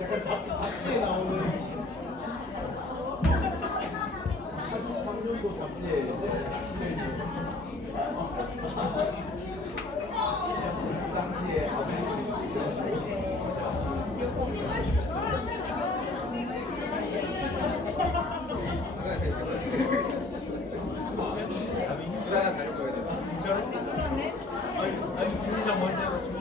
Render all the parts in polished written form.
약간 잡지에 나오는 83년도 잡지에 그 당시에 아버지들이 하나 다를 거예요. 진짜로? 아니 준이랑 먼저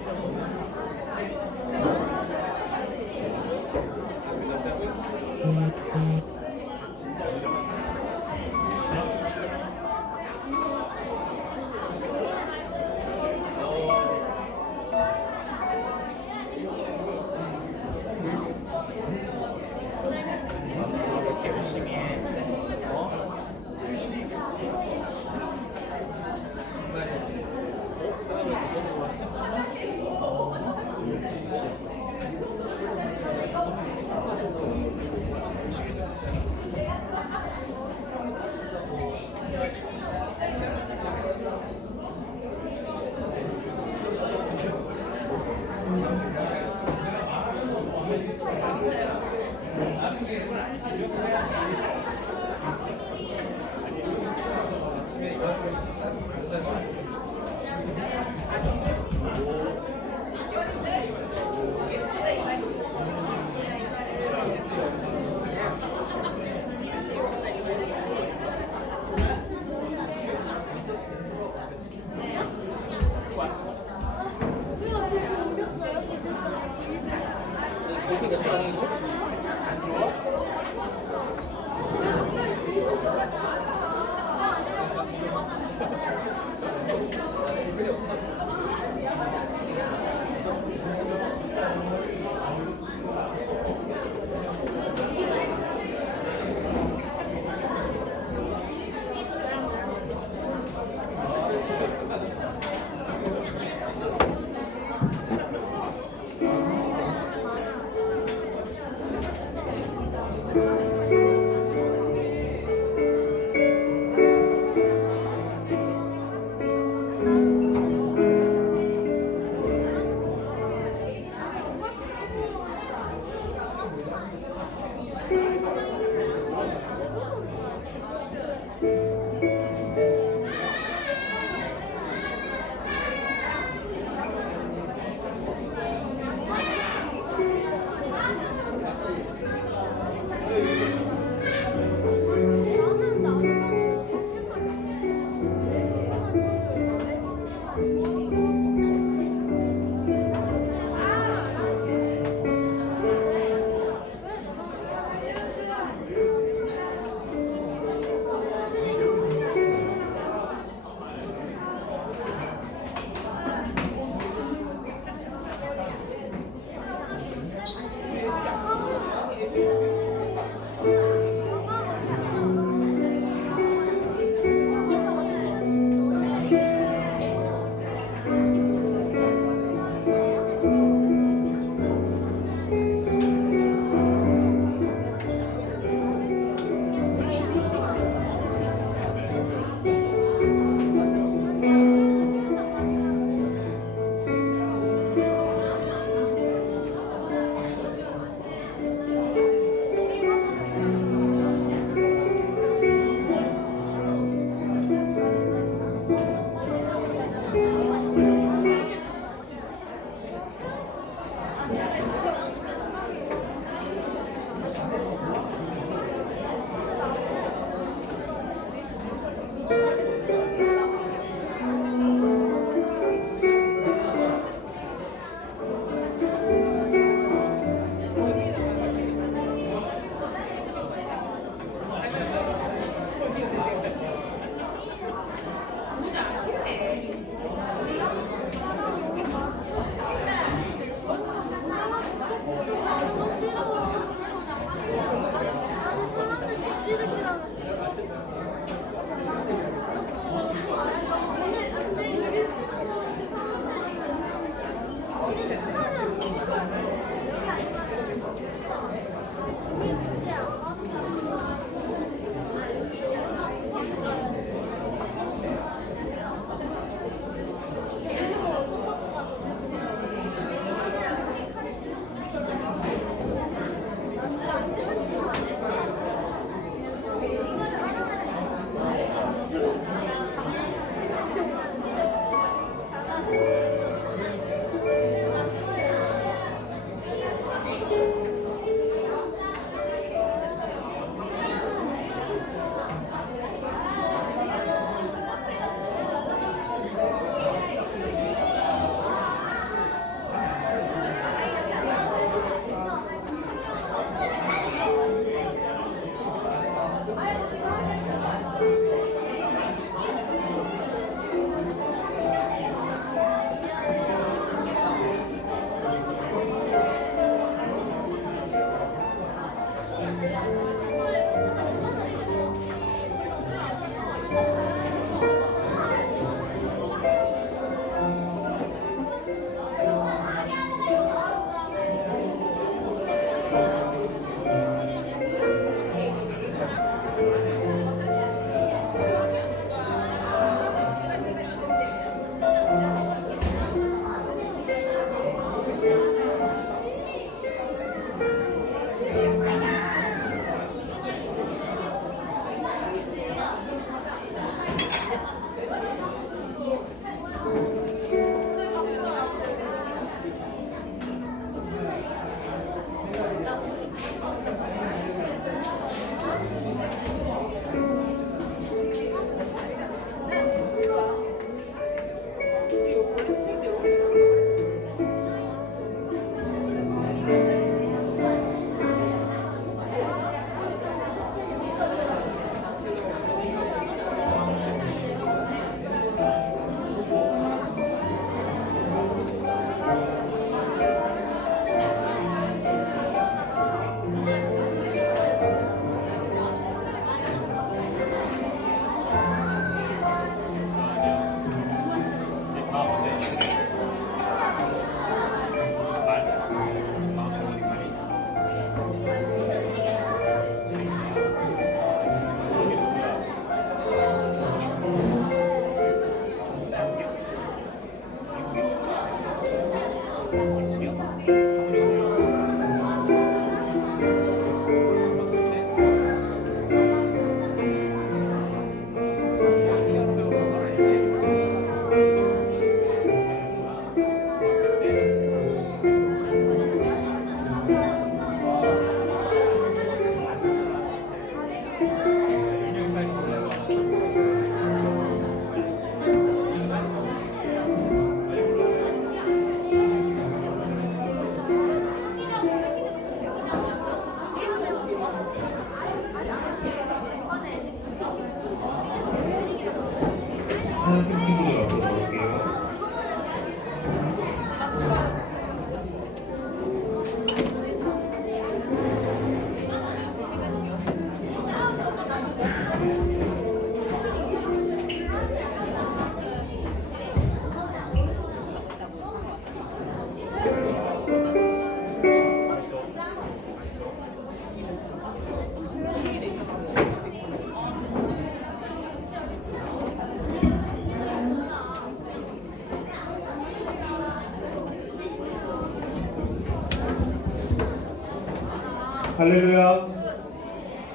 할렐루야.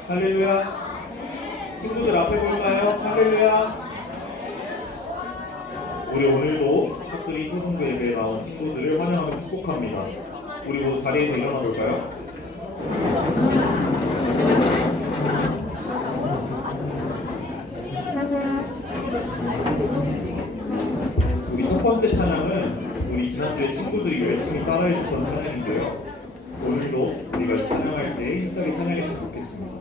할렐루야. 친구들 앞에 볼까요? 할렐루야. 우리 오늘도 학교의 초등부 예배에 나온 친구들을 환영하고 축복합니다. 우리 모두 자리에서 일어나 볼까요? 우리 첫 번째 찬양은 우리 지난주에 친구들이 열심히 따라해주던 찬양인데요. 오늘도 우리가 찬양할 때 힘차게 찬양했으면 좋겠습니다.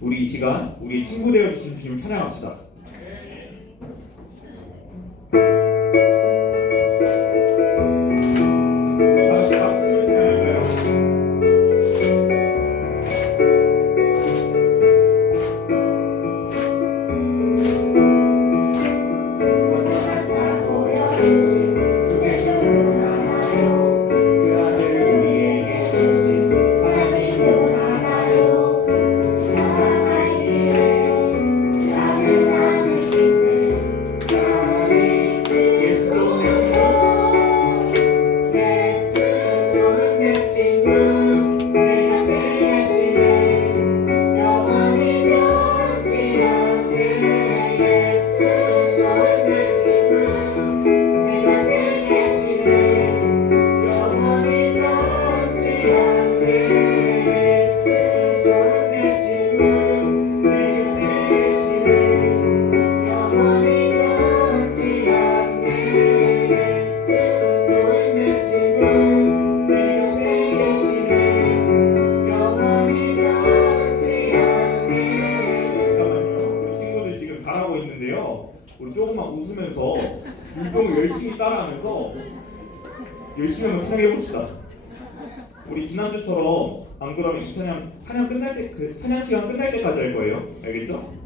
우리 이 시간 우리 친구 되어 주신 주님 찬양합시다. 박수 치면서 찬양할까요? 어떠한 사랑 보여주신 그 생명으로 나아요. 그 아들 우리에게 주신 하나님 웃으면서 율동을 열심히 따라하면서 열심히 한번 찬양해 봅시다. 우리 지난주처럼 안 그러면 이 찬양 끝날 때 찬양 시간 끝날 때까지 할 거예요. 알겠죠?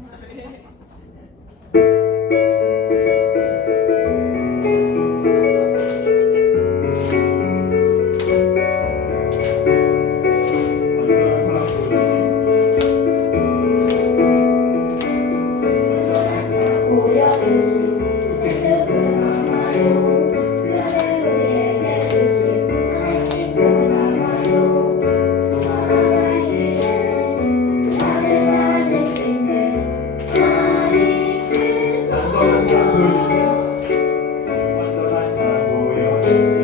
완전한 사랑 보여주시. 보여주신 그대 그분 알아요. 그 안에 우리에게 주신 하나님 그분 알아요. 사랑하기에 나를 나는 믿네. 나를 그 완전한 사랑 보여주시. 완전한 사랑 보여주시.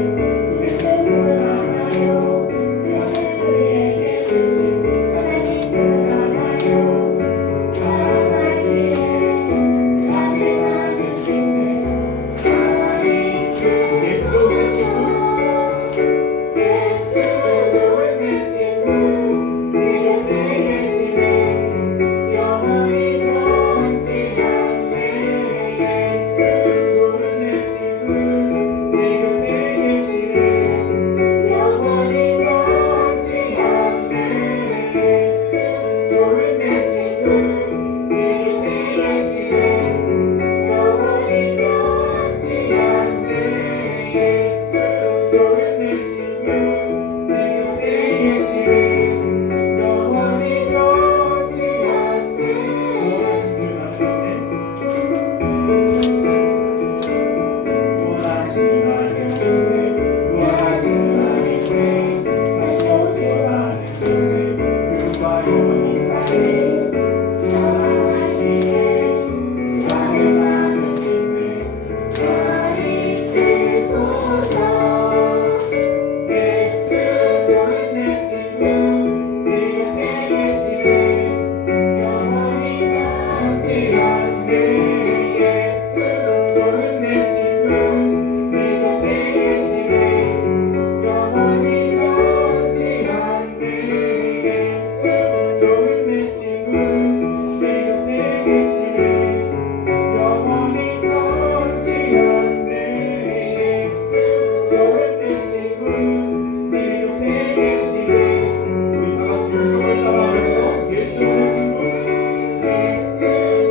그대 그분 알아요. 그 안에 우리에게 주신 하나님 그분 알아요. 사랑하기에 나를 나는 믿네. 나를 그 예수 내 친구. 예수 좋은 내 친구 내 곁에 계시네. 영원히 변치 않네. 예수 좋은 내 친구 내 곁에 계시네. 영원히 변치 않네. 예수 좋은 내 친구 내 곁에 계시네. 영원히 변치 않네. 예수 좋은 내 친구 내 곁에 계시네. 영원히 변치 않네. 원하신 나를 믿네. 원하신 나를 믿네. 다시 오실 나를 믿네. 그분과 영원히 사네. 사랑하기에 나를 나는 믿네. 나를 뜨소서. 예수 좋은 내 친구 내 곁에 계시네. 영원히 변치 않네. 예수 좋은 내 친구 내 곁에 계시네. 영원히 변치 않네. 예수 좋은 내 친구 내 곁에 계시네. 영원히 변치 않네. 예수 좋은 내 친구 내 곁에 계시네. 우리 다 같이 율동을 따라하면서 예수 내 친구. 예수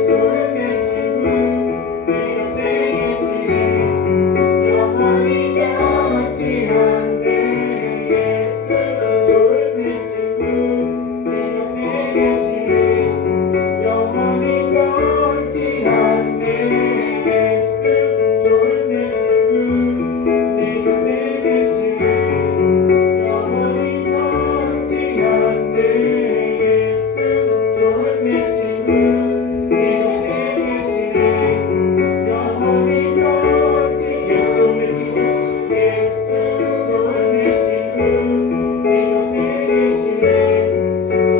좋은 내 친구 내 곁에 계시네. 영원히 변치 않네. 예수 좋은 내 친구 내 곁에 계시네. 영원히 변치 않네. 예수 좋은 내 친구 내 곁에 계시네. 영원히 변치 않네. 예수 좋은 내 친구 내 곁에 계시네. 영원히 변치 예수 내 친구. 예수 좋은 내 친구 내 곁에 계시네.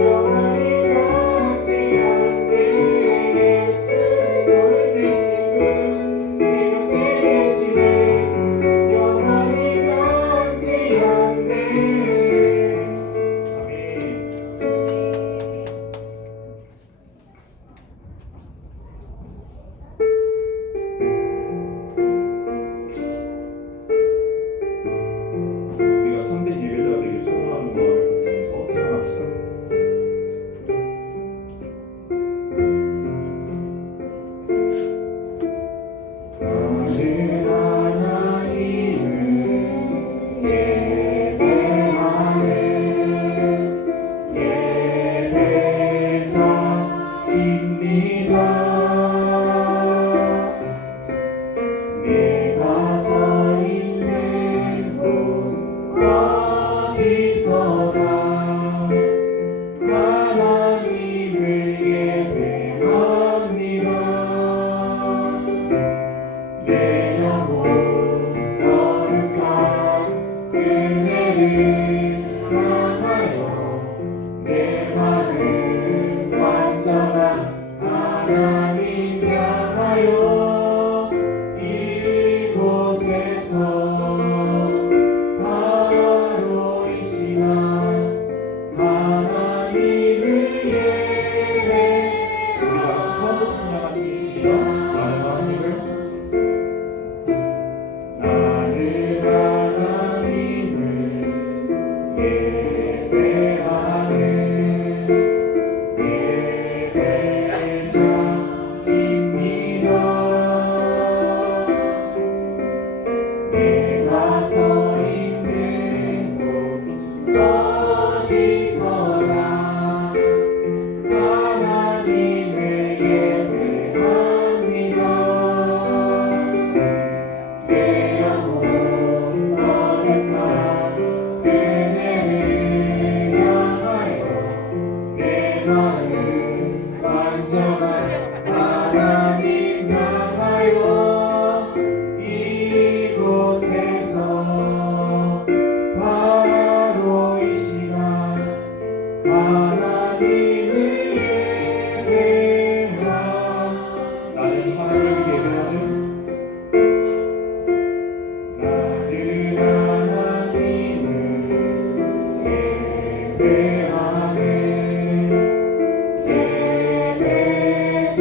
영원히 변치 않네. 예수 좋은 내 친구 내 곁에 계시네. 영원히 변치 않네. 아멘.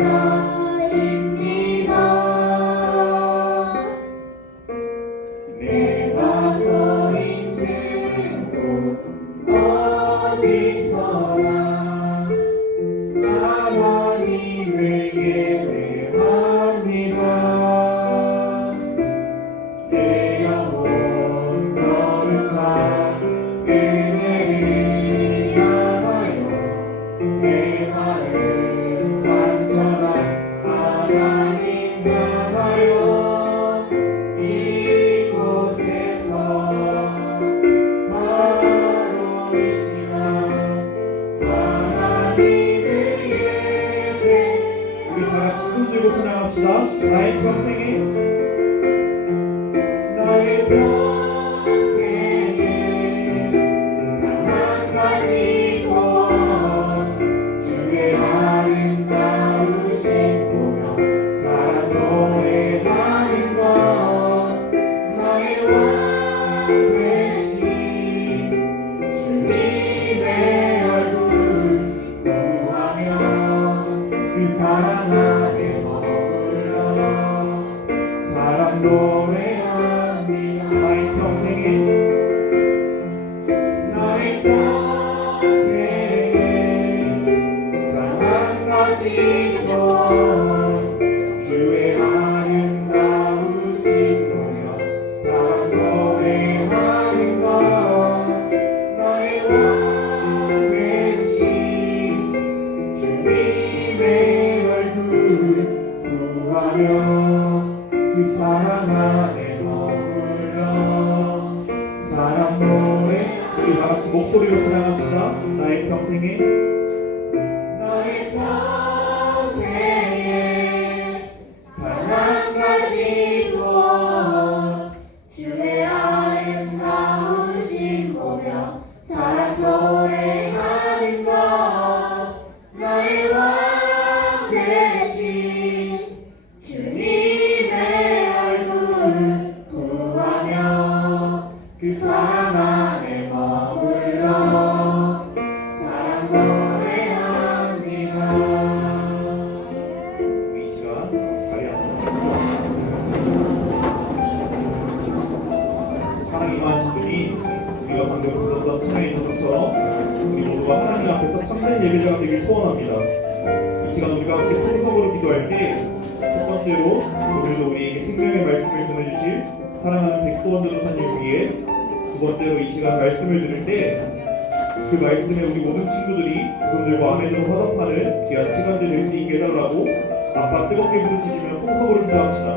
자입니다. 내가 서 있는 곳 어디서나 하나님을 예배합니다. 내 영혼 거룩한 은혜를 향하여 내 마음 완전한 하나님 향하여 이곳에서 바로 이 시간 하나님을 예배. 우리 다 같이 손 들고 찬양합시다. 나의 평생에 나의 평생에 단 한 가지 소원 주의 아름다우신 보며 사랑 노래하는 것 나의 왕 되신 주님의 얼굴 구하며 그 사랑 안에 머물러 사랑 노래합니다. 나의 평생에 나의 평생에 단 한 가지 소원 주의 아름다우신 보며 사랑 노래하는 것 나의 왕 되신 주님의 얼굴 구하며 그 사랑 안에 머물러 사랑 노래. 우리 다 같이 목소리로 찬양합시다. 나의 평생에 나의 평생에 단 한 가지 소원 주의 아름다우신 보며 사랑 노래하는 것 나의 왕 되신 주님의 얼굴 구하며 그 사랑 안에 머물러 사랑 노래합니다. 우리 이 시간 자리에 앉아서 사랑 임하신 분이 우리가 방금 불렀던 찬양에 있는 것처럼 우리 모두가 하나님 앞에서 참된 예배자가 되길 소원합니다. 이 시간 우리가 함께 통성으로 기도할 때 첫 번째로 오늘도 우리에게 생명의 말씀을 전해주실 사랑하는 백도원 전도사님 위해 두 번째로 이 시간 말씀을 들을 때 그 말씀에 우리 모든 친구들이 손 들고 아멘으로 화답하는 귀한 시간들 될 수 있게 해달라고 아빠 뜨겁게 부르짖으며 통성으로 기도합시다.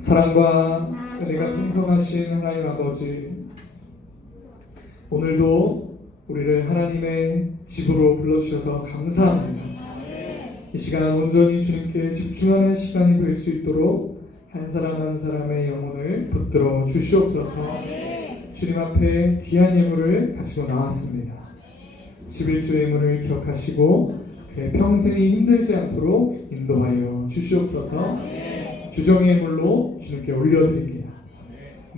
사랑과 은혜가 풍성하신 하나님 아버지, 오늘도 우리를 하나님의 집으로 불러주셔서 감사합니다. 이 시간 온전히 주님께 집중하는 시간이 될 수 있도록 한 사람 한 사람의 영혼을 붙들어 주시옵소서. 주님 앞에 귀한 예물을 가지고 나왔습니다. 11주의 예물을 기억하시고 그의 평생이 힘들지 않도록 인도하여 주시옵소서. 주정의 예물로 주님께 올려드립니다.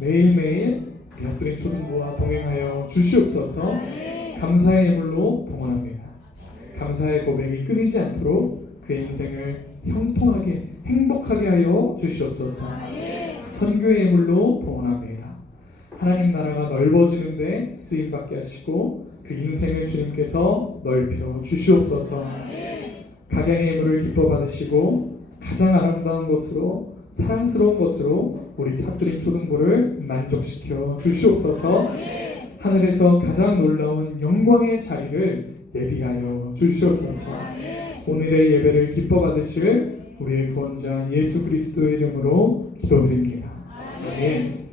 매일매일 약들의 초등부와 동행하여 주시옵소서. 감사의 예물로 봉헌합니다. 감사의 고백이 끊이지 않도록 그의 인생을 형통하게 행복하게 하여 주시옵소서. 선교의 예물로 봉헌합니다. 하나님 나라가 넓어지는데 쓰임받게 하시고 그 인생을 주님께서 넓혀 주시옵소서. 각양의 물을 기뻐 받으시고 가장 아름다운 것으로 사랑스러운 것으로 우리 탑드림 초등부를 만족시켜 주시옵소서. 하늘에서 가장 놀라운 영광의 자리를 예비하여 주시옵소서. 오늘의 예배를 기뻐 받으실 우리의 구원자 예수 그리스도의 이름으로 기도드립니다. 아멘.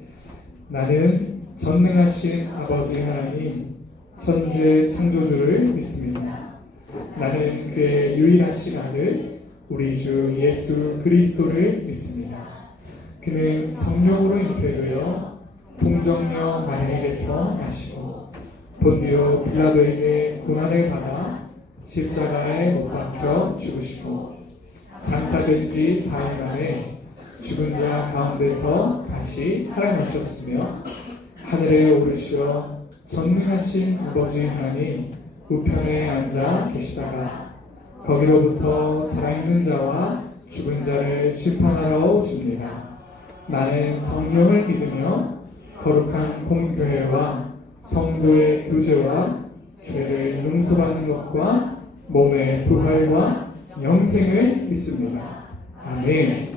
나는 전능하신 아버지 하나님 천재 창조주를 믿습니다. 나는 그의 유일하신 아들 우리 주 예수 그리스도를 믿습니다. 그는 성령으로 잉태되어 동정녀 마리아에게서 나시고 본디오 빌라도에게 고난을 받아 십자가에 못 박혀 죽으시고 장사된 지 4일 만에 죽은 자 가운데서 다시 살아나셨으며 하늘에 오르시어 전능하신 아버지 하나님 우편에 앉아 계시다가 거기로부터 살아있는 자와 죽은 자를 심판하러 오십니다. 나는 성령을 믿으며 거룩한 공교회와 성도의 교제와 죄를 용서받는 것과 몸의 부활과 영생을 믿습니다. 아멘.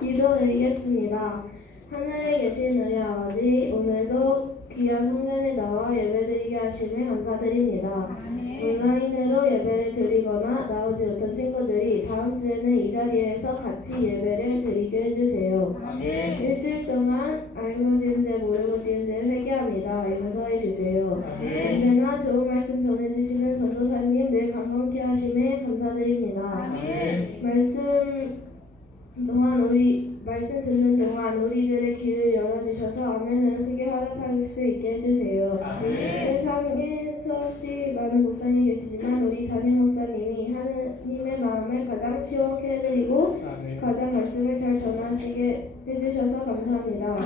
기도드리겠습니다. 하늘에 계신 우리 아버지, 오늘도 귀한 성전에 나와 예배드리게 하시네 감사드립니다. 온라인으로 예배를 드리거나 나오지 못한 친구들이 다음 주에는 이 자리에서 같이 예배를 드리게 해주세요. 일주일 동안 알고 지은데 모르고 지은데 회개합니다. 용서해 주세요. 언제나 좋은 말씀 전해주시는 전도사님 늘 강건케 하심에 감사드립니다. 말씀 듣는 동안 우리들의 귀를 열어주셔서 아멘으로 크게 화답할 수 있게 해주세요. 세상에 수없이 많은 목사님이 계시지만 우리 담임 목사님이 하나님의 마음을 가장 시원케 해드리고 가장 말씀을 잘 전하시게 해주셔서 감사합니다.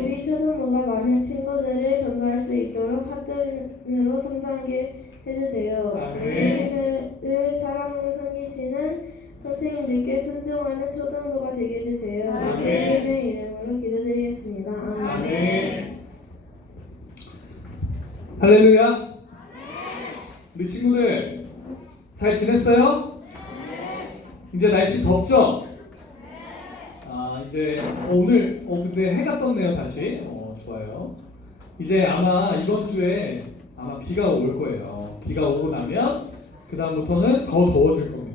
우리 초등부가 많은 친구들을 전달할 수 있도록 하든으로 성장하게 해주세요. 우리들을 사랑으로 섬기시는 선생님들께 순종하는 초등부가 되게 해주세요. 예수님의 이름으로 기도드리겠습니다. 아멘. 할렐루야. 우리 친구들 잘 지냈어요? 이제 날씨 덥죠? 이제 오늘 근데 해가 떴네요 다시. 좋아요. 이제 아마 이번 주에 아마 비가 올 거예요. 비가 오고 나면 그 다음부터는 더 더워질 겁니다.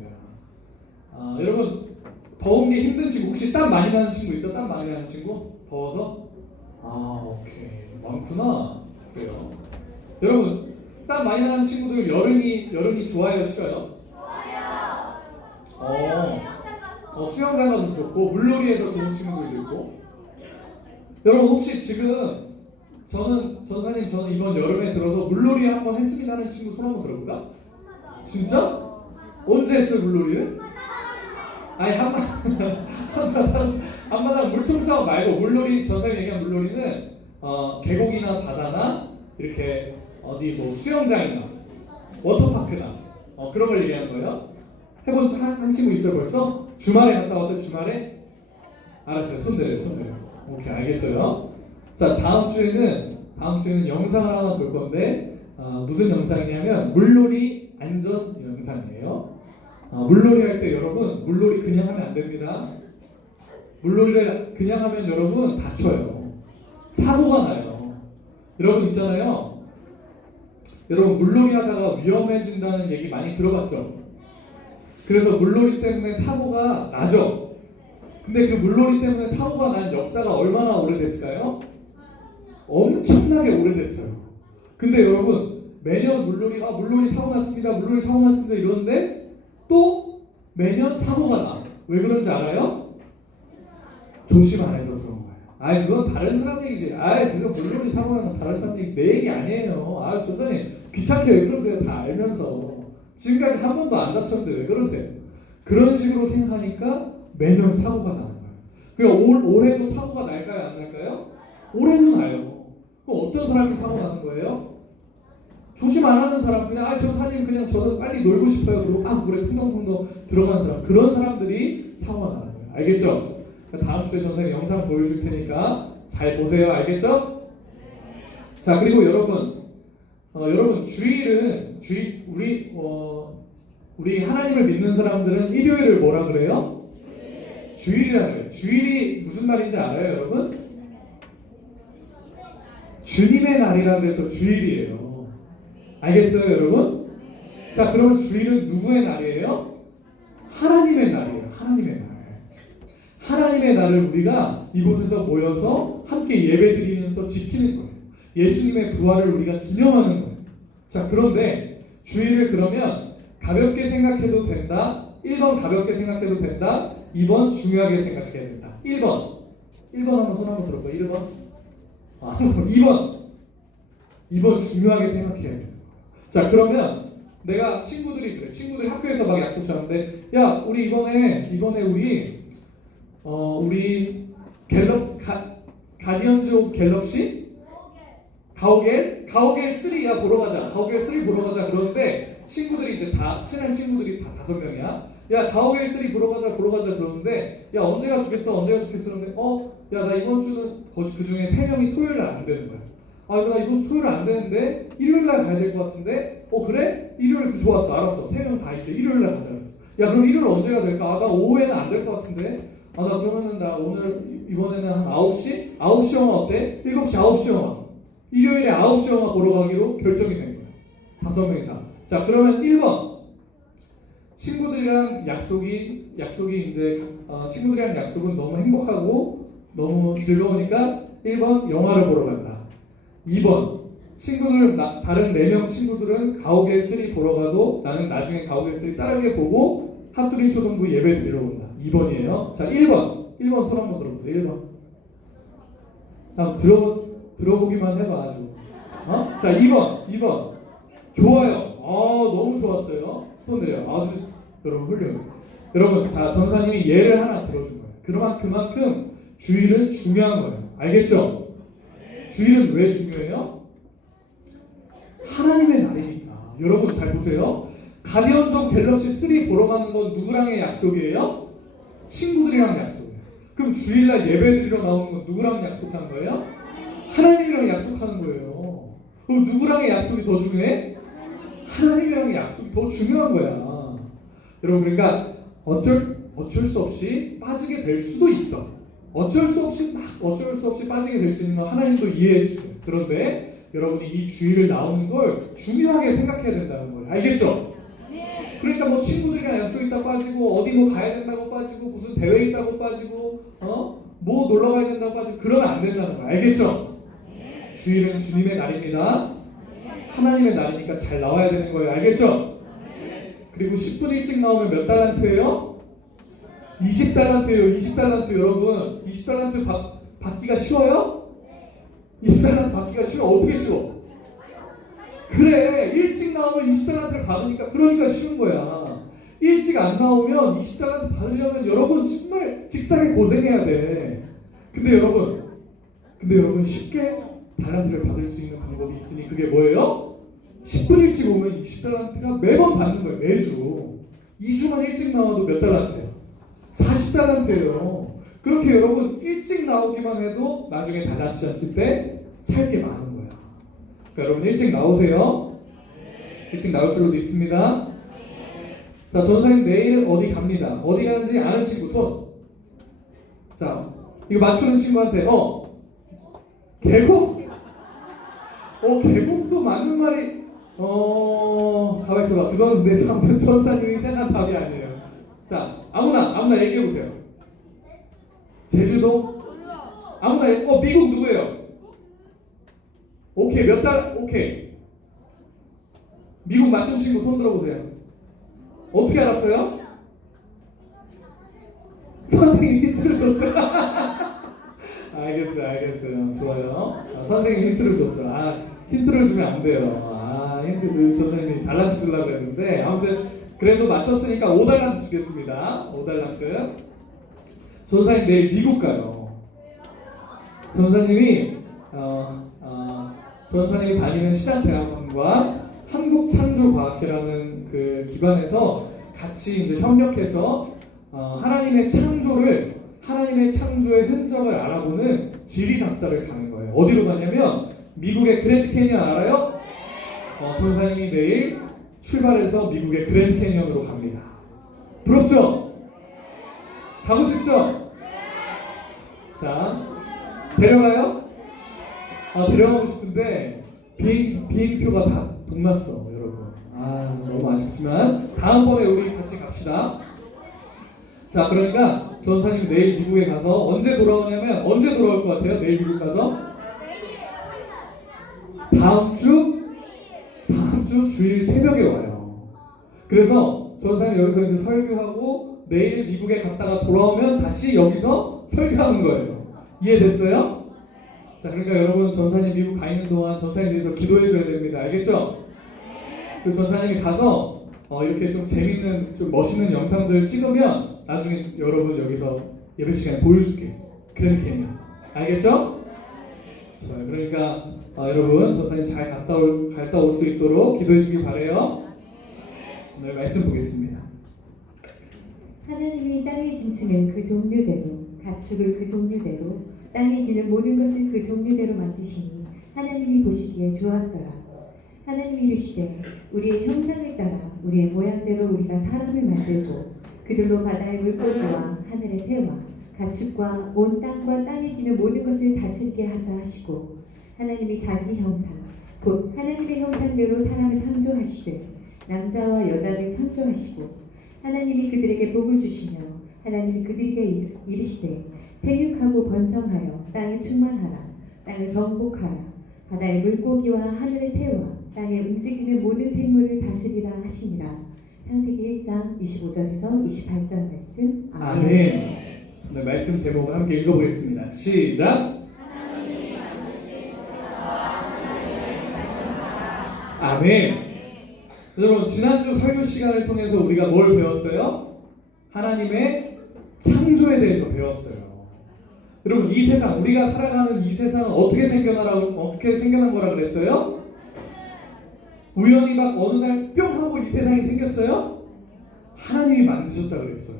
여러분 더운 게 힘든 친구 혹시 땀 많이 나는 친구 있어? 땀 많이 나는 친구? 더워서? 오케이 많구나. 그래요. 여러분 땀 많이 나는 친구들 여름이 좋아요 싫어요? 좋아요. 수영장 가서 좋고 물놀이에서 좋은 친구들도 있고. 여러분 혹시 지금 저는 이번 여름에 들어서 물놀이 한번 했습니다 하는 친구 손 한번 들어볼까? 진짜? 언제 했어요 물놀이를? 아니 한마당 물통싸움 말고 물놀이 전사님 얘기한 물놀이는 계곡이나 바다나 이렇게 어디 뭐 수영장이나 워터파크나 그런 걸 얘기하는 거예요. 해본 한 친구 있어요 벌써? 주말에 갔다 왔어요 주말에? 알았어요 손 내려요. 오케이 알겠어요. 자 다음 주에는 영상을 하나 볼 건데 무슨 영상이냐면 물놀이 안전 영상이에요. 물놀이 할 때 여러분 물놀이 그냥 하면 안 됩니다. 물놀이를 그냥 하면 여러분 다쳐요. 사고가 나요. 여러분 있잖아요. 여러분 물놀이 하다가 위험해진다는 얘기 많이 들어봤죠? 그래서 물놀이 때문에 사고가 나죠. 근데 그 물놀이 때문에 사고가 난 역사가 얼마나 오래됐을까요? 엄청나게 오래됐어요. 근데 여러분 매년 물놀이 사고 났습니다. 이러는데 또 매년 사고가 나. 왜 그런지 알아요? 조심 안 해서 그런 거예요. 그건 다른 사람 얘기지. 그거 물놀이 사고 나는 건 다른 사람 얘기지. 내 얘기 아니에요. 조선님 귀찮게 왜 그러세요? 다 알면서. 지금까지 한 번도 안 다쳤는데 왜 그러세요? 그런 식으로 생각하니까 매년 사고가 나는 거예요. 그러니까 올해도 사고가 날까요? 안 날까요? 올해도 나요. 그럼 어떤 사람이 사고 나는 거예요? 조심 안 하는 사람, 그냥 전사님 그냥 저는 빨리 놀고 싶어요. 그리고 막 물에 풍덩풍덩 들어간 사람, 그런 사람들이 사고가 나는 거예요. 알겠죠? 다음 주에 전사님 영상 보여줄 테니까 잘 보세요. 알겠죠? 자, 그리고 여러분 주일은 우리 하나님을 믿는 사람들은 일요일을 뭐라 그래요? 주일이라 그래요. 주일이 무슨 말인지 알아요, 여러분? 주님의 날이라 그래서 주일이에요. 알겠어요, 여러분? 자, 그러면 주일은 누구의 날이에요? 하나님의 날이에요. 하나님의 날. 하나님의 날을 우리가 이곳에서 모여서 함께 예배드리면서 지키는 거예요. 예수님의 부활을 우리가 기념하는 거예요. 자, 그런데 주일을 그러면 가볍게 생각해도 된다. 1번 가볍게 생각해도 된다. 2번 중요하게 생각해야 된다. 1번 한번 손 한번 들어볼까요? 1번 2번 중요하게 생각해야 돼요. 자, 그러면 내가 친구들이 학교에서 막 약속 잡는데, 야, 우리 이번에 우리 가디언즈 오브 갤럭시 가오갤 3야 보러 가자. 가오갤 3 보러 가자. 그러는데 친구들이 이제 친한 친구들이 다 5명이야. 야, 가오갤 3 보러 가자 그러는데, 야, 언제가 좋겠어 그러는데, 야, 나 이번 주는 그 중에 3명이 토요일 날 안 되는 거야. 나 이번 주 토요일 안 되는데 일요일 날 가야 될 것 같은데, 그래? 일요일 좋았어. 알았어. 3명 다 있대. 일요일 날 가자 그랬어. 야, 그럼 일요일 언제가 될까? 나 오후에는 안 될 것 같은데. 나 그러면은 나 오늘 이번에는 한 9시? 9시 영화 어때? 7시 9시 영화. 일요일에 9시 영화 보러 가기로 결정이 된 거야. 5명이 다. 자, 그러면 1번. 친구들이랑 약속이 이제 친구들이랑 약속은 너무 행복하고 너무 즐거우니까 1번 영화를 보러 간다. 2번 다른 4명 친구들은 가오갤 3 보러 가도 나는 나중에 가오갤 3 따르게 보고 핫도리 초등부 예배 드리러 온다. 2번이에요. 자, 1번 손 한번 들어보세요. 1번 들어보기만 해봐 아주. 자, 2번 좋아요. 너무 좋았어요. 손 내려. 아주 여러분 훌륭해요. 여러분, 자, 전사님이 예를 하나 들어준 거예요. 그러면 그만큼 주일은 중요한 거예요. 알겠죠? 주일은 왜 중요해요? 하나님의 날이니까. 여러분 잘 보세요. 가디언즈 오브 갤럭시 3 보러 가는 건 누구랑의 약속이에요? 친구들이랑 약속이에요. 그럼 주일날 예배드리러 나오는 건 누구랑 약속하는 거예요? 하나님이랑 약속하는 거예요. 그럼 누구랑의 약속이 더 중요해? 하나님이랑의 약속이 더 중요한 거야. 여러분, 그러니까 어쩔 수 없이 빠지게 될 수도 있어. 어쩔 수 없이 빠지게 될 수 있는 건 하나님도 이해해 주세요. 그런데 여러분이 이 주일을 나오는 걸 중요하게 생각해야 된다는 거예요. 알겠죠? 그러니까 뭐 친구들이랑 약속 있다고 빠지고, 어디 가야 된다고 빠지고, 무슨 대회 있다고 빠지고, 뭐 놀러 가야 된다고 빠지고, 그러면 안 된다는 거예요. 알겠죠? 주일은 주님의 날입니다. 하나님의 날이니까 잘 나와야 되는 거예요. 알겠죠? 그리고 10분 일찍 나오면 몇 달란트예요? 20달란트예요. 20달란트. 여러분, 20달란트 받기가 쉬워요? 20달란트 받기가 쉬워? 어떻게 쉬워? 그래, 일찍 나오면 20달란트를 받으니까, 그러니까 쉬운 거야. 일찍 안 나오면 20달란트 받으려면 여러분 정말 직사게 고생해야 돼. 근데 여러분 쉽게 달란트를 받을 수 있는 방법이 있으니 그게 뭐예요? 10분 일찍 오면 20달란트가 매번 받는 거예요. 매주 2주만 일찍 나와도 몇 달란트예요? 40달란트예요. 그렇게 여러분 일찍 나오기만 해도 나중에 달란트 잡힐 때 살 게 많은 거야. 그러니까 여러분 일찍 나오세요. 일찍 나올 줄로 믿습니다. 자, 전사님 내일 어디 갑니다. 어디 가는지 아는 친구 손. 자, 이거 맞추는 친구한테 계곡? 계곡도 맞는 말이 가만 있어봐. 그건 내 전사님이 생각한 답이 아니에요. 자, 아무나 얘기해보세요. 제주도? 아무나, 미국 누구예요? 오케이, 오케이. 미국 맞춤 친구 손 들어보세요. 어떻게 알았어요? 선생님이 힌트를 줬어요. 알겠어요. 좋아요. 선생님이 힌트를 줬어요. 힌트를 주면 안 돼요. 힌트를 선생님이 달란트 주려고 했는데, 아무튼 그래도 맞췄으니까 5달란트 주겠습니다. 5달란트. 전사님 내일 미국 가요. 전사님이 다니는 신학대학원과 한국창조과학회라는 그 기관에서 같이 이제 협력해서 하나님의 창조의 흔적을 알아보는 지리 답사를 가는 거예요. 어디로 가냐면 미국의 그랜드 캐니언 알아요? 전사님이 내일 출발해서 미국의 그랜드 캐니언으로 갑니다. 부럽죠? 가고 싶죠? 자, 데려가요? 데려가고 싶은데 비행기표가 다 동났어, 여러분. 너무 아쉽지만 다음번에 우리 같이 갑시다. 자, 그러니까 전사님이 내일 미국에 가서 언제 돌아오냐면 언제 돌아올 것 같아요? 내일 미국 가서 다음 주 주일 새벽에 와요. 그래서 전사님 여기서 이제 설교하고 내일 미국에 갔다가 돌아오면 다시 여기서 설교하는 거예요. 이해됐어요? 자, 그러니까 여러분 전사님 미국 가 있는 동안 전사님 위해서 기도해줘야 됩니다. 알겠죠? 그래서 전사님이 가서 이렇게 좀 재밌는, 좀 멋있는 영상들 찍으면 나중에 여러분 여기서 예배 시간에 보여줄게. 그랜드 캐니언. 알겠죠? 좋아요. 그러니까 여러분 전사님 잘 갔다 올 수 있도록 기도해주길 바래요. 오늘 말씀 보겠습니다. 하나님이 땅의 짐승을 그 종류대로, 가축을 그 종류대로, 땅에 기는 모든 것을 그 종류대로 만드시니 하나님이 보시기에 좋았더라. 하나님이 이르시되 우리의 형상을 따라 우리의 모양대로 우리가 사람을 만들고 그들로 바다의 물고기와 하늘의 새와 가축과 온 땅과 땅에 기는 모든 것을 다스리게 하자 하시고, 하나님이 자기 형상 곧 하나님의 형상대로 사람을 창조하시되 남자와 여자를 창조하시고, 하나님이 그들에게 복을 주시며 하나님이 그들에게 이르시되 생육하고 번성하여 땅에 충만하라. 땅을 정복하라. 바다의 물고기와 하늘의 새와 땅에 움직이는 모든 생물을 다스리라 하시니라. 창세기 1장 25절에서 28절 말씀. 아멘. 오늘 말씀 제목을 함께 읽어보겠습니다. 시작. 아멘. 여러분, 지난주 설교 시간을 통해서 우리가 뭘 배웠어요? 하나님의 창조에 대해서 배웠어요. 여러분, 이 세상, 우리가 살아가는 이 세상은 어떻게 생겨난 거라 그랬어요? 우연히 막 어느 날 뿅 하고 이 세상이 생겼어요? 하나님이 만드셨다 그랬어요.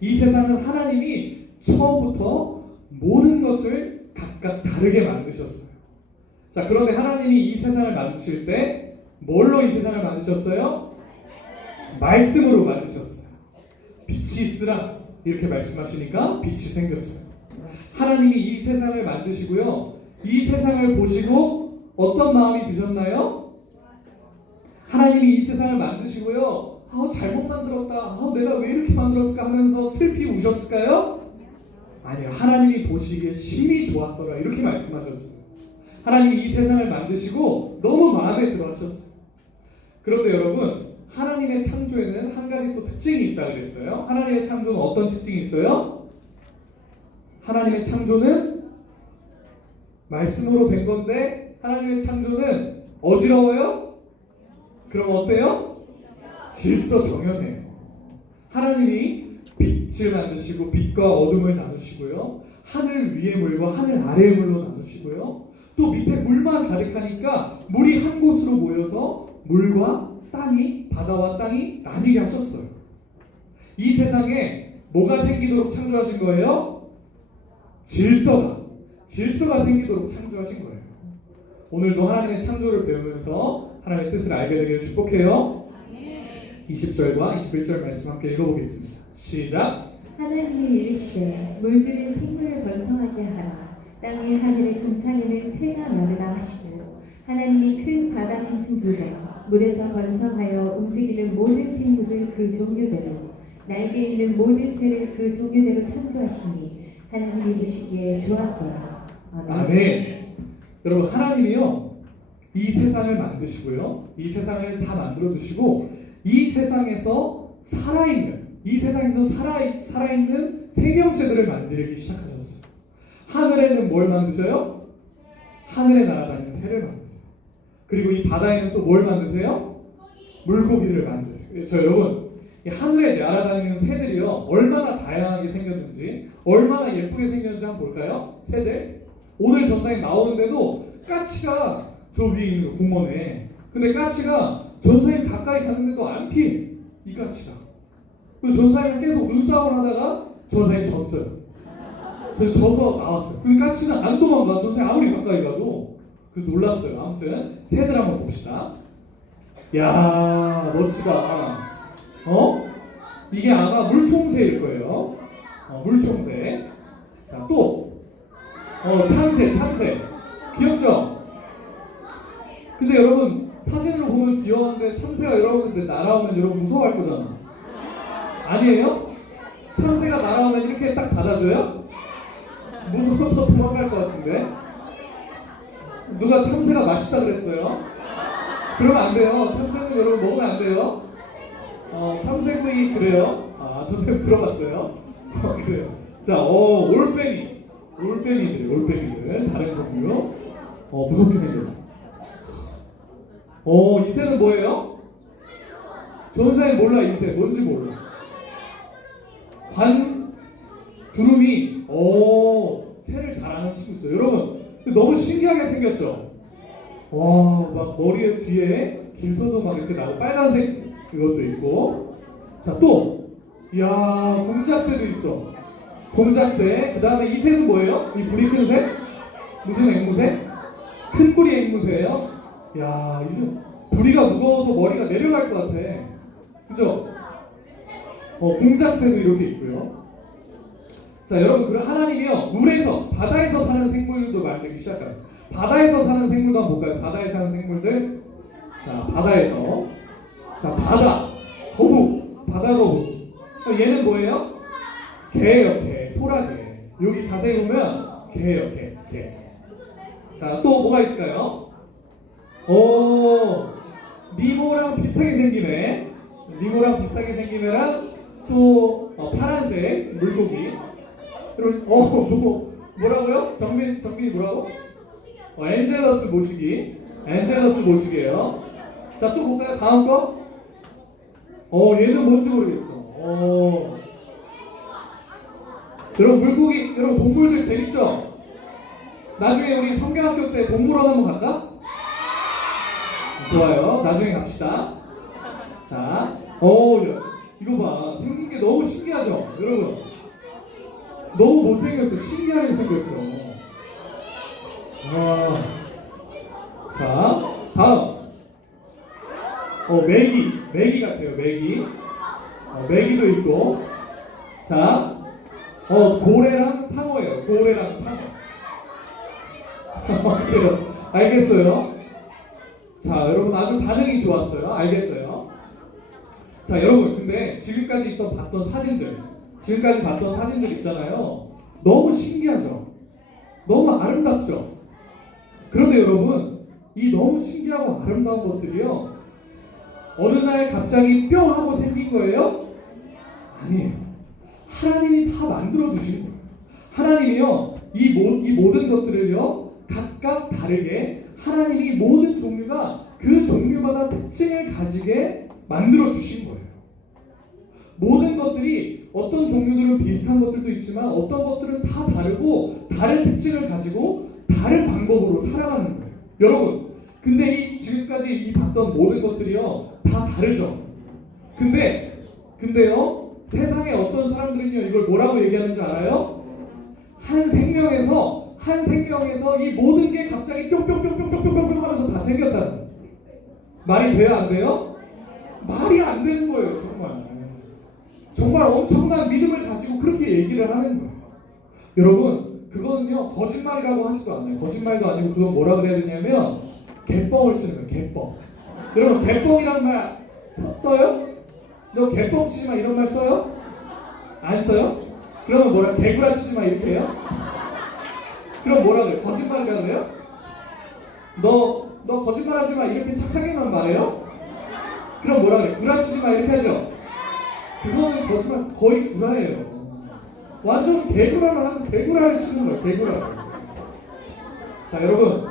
이 세상은 하나님이 처음부터 모든 것을 각각 다르게 만드셨어요. 자, 그런데 하나님이 이 세상을 만드실 때 뭘로 이 세상을 만드셨어요? 말씀으로 만드셨어요. 빛이 있으라 이렇게 말씀하시니까 빛이 생겼어요. 하나님이 이 세상을 만드시고요, 이 세상을 보시고 어떤 마음이 드셨나요? 하나님이 이 세상을 만드시고요, 잘못 만들었다, 내가 왜 이렇게 만들었을까 하면서 슬피 우셨을까요? 아니요, 하나님이 보시기에 심히 좋았더라 이렇게 말씀하셨어요. 하나님이 이 세상을 만드시고 너무 마음에 들어 하셨어요. 그런데 여러분, 하나님의 창조에는 한 가지 또 특징이 있다고 그랬어요. 하나님의 창조는 어떤 특징이 있어요? 하나님의 창조는 말씀으로 된 건데 하나님의 창조는 어지러워요? 그럼 어때요? 질서정연해요. 하나님이 빛을 만드시고 빛과 어둠을 나누시고요, 하늘 위의 물과 하늘 아래의 물로 나누시고요, 또 밑에 물만 가득하니까 물이 한 곳으로 모여서 물과 땅이, 바다와 땅이 나뉘게 하셨어요. 이 세상에 뭐가 생기도록 창조하신 거예요? 질서가 생기도록 창조하신 거예요. 오늘도 하나님의 창조를 배우면서 하나님의 뜻을 알게 되기를 축복해요. 20절과 21절 말씀 함께 읽어보겠습니다. 시작. 하나님이 이르시되 물들은 생물을 번성하게 하라. 땅의 하늘의 금창에는 새가 마르라 하시고, 하나님이 큰 바다 짐승들에 물에서 번성하여 움직이는 모든 생물을 그 종류대로, 날개 있는 모든 새를 그 종류대로 창조하시니 하나님이 이르시기에 좋았더라. 아멘. 여러분, 하나님이요, 이 세상을 만드시고요, 이 세상을 다 만들어 두시고 이 세상에서 살아있는 생명체들을 만들기 시작하셨어요. 하늘에는 뭘 만드세요? 하늘에 날아다니는 새를 만드세요. 그리고 이 바다에는 또 뭘 만드세요? 물고기를 만드세요. 여러분, 이 하늘에 날아다니는 새들이요, 얼마나 다양하게 생겼는지, 얼마나 예쁘게 생겼는지 한번 볼까요? 새들. 오늘 전당에 나오는데도 까치가 저 위에 있는 공원에 근데 까치가 전사님 가까이 갔는데도 안 피해. 이 까치가. 그래서 전사님은 계속 눈싸움을 하다가 전사님이 졌어요. 그래서 져서 나왔어요. 그 까치는 안 도망가. 전사님 아무리 가까이 가도. 그래서 놀랐어요. 아무튼 새들 한번 봅시다. 야, 멋지다. 이게 아마 물총새일 거예요. 물총새. 자, 또 참새. 귀엽죠? 근데 여러분 사진으로 보면 귀여운데 참새가 여러분들 날아오면 여러분 무서워할 거잖아. 아니에요? 참새가 날아오면 이렇게 딱 받아줘요? 무서워서 도망갈 것 같은데. 누가 참새가 맛있다 그랬어요? 그러면 안 돼요. 참새는 여러분 먹으면 안 돼요. 참새구이 그래요? 참새 들어봤어요? 그래요. 자, 올빼미들 다른 종류. 무섭게 생겼어. 이 새는 뭐예요? 전사님 몰라. 이 새 뭔지 몰라. 두루미. 새를 잘 아는 친구 있어요. 여러분 너무 신기하게 생겼죠? 막 머리에 뒤에 길서도 막 이렇게 나고 빨간색 그것도 있고. 자, 또 이야, 공작새도 있어. 공작새. 그 다음에 이 새는 뭐예요? 이 불이 큰 새? 무슨 앵무새? 큰 뿌리 앵무새예요? 야, 이거 부리가 무거워서 머리가 내려갈 것 같아. 그죠? 공작새도 이렇게 있고요. 자, 여러분, 그럼 하나님이요, 물에서, 바다에서 사는 생물들도 만들기 시작해요. 바다에서 사는 생물도 한번 볼까요? 바다에 사는 생물들. 자, 바다에서. 자, 바다 거북. 얘는 뭐예요? 개예요, 개. 소라개. 여기 자세히 보면 개예요, 개. 자, 또 뭐가 있을까요? 니모랑 비슷하게 생기네. 니모랑 비슷하게 생긴 애랑 또 파란색 물고기. 그리고 뭐라고요? 정빈이 뭐라고? 엔젤러스 모치기예요. 자, 또 볼까요? 다음 거? 얘는 뭔지 모르겠어. 여러분 동물들 재밌죠? 나중에 우리 성경학교 때 동물원 한번 갈까? 좋아요. 나중에 갑시다. 자, 이거 봐. 생긴 게 너무 신기하죠? 여러분. 너무 못생겼어. 신기하게 생겼어. 자, 다음. 메기 같아요. 메기도 있고. 자, 고래랑 상어예요. 그래요. 알겠어요? 자, 여러분 아주 반응이 좋았어요. 알겠어요? 자, 여러분, 근데 지금까지 봤던 사진들 있잖아요. 너무 신기하죠? 너무 아름답죠? 그런데 여러분, 이 너무 신기하고 아름다운 것들이요, 어느 날 갑자기 뿅 하고 생긴 거예요? 아니에요. 하나님이 다 만들어 주신 거예요. 하나님이요, 이 모든 것들을요, 각각 다르게 하나님이 모든 종류가 그 종류마다 특징을 가지게 만들어 주신 거예요. 모든 것들이 어떤 종류들은 비슷한 것들도 있지만 어떤 것들은 다 다르고 다른 특징을 가지고 다른 방법으로 살아가는 거예요. 여러분, 근데 지금까지 봤던 모든 것들이요, 다 다르죠. 근데요, 세상에 어떤 사람들은요, 이걸 뭐라고 얘기하는 줄 알아요? 한 생명에서 이 모든 게 갑자기 뿅뿅뿅뿅뿅뿅뿅 하면서 다 생겼다는 거예요. 말이 돼요, 안 돼요? 말이 안 되는 거예요, 정말 엄청난 믿음을 가지고 그렇게 얘기를 하는 거예요. 여러분, 그거는요, 거짓말이라고 하지도 않아요. 거짓말도 아니고 그건 뭐라 그래야 되냐면 개뻥을 치는 거예요. 개뻥. 여러분, 개뻥이라는 말 써요? 너 개뻥 치지 마 이런 말 써요? 안 써요? 그러면 개구라 치지 마 이렇게 해요? 그럼 뭐라 그래요? 거짓말이라고 해요? 너 거짓말하지 마 이렇게 착하게만 말해요? 그럼 뭐라 그래요? 구라 치지 마 이렇게 하죠? 그거는 거짓말, 거의 구라예요. 완전 개구라를 치는 거예요. 개구라를. 자, 여러분,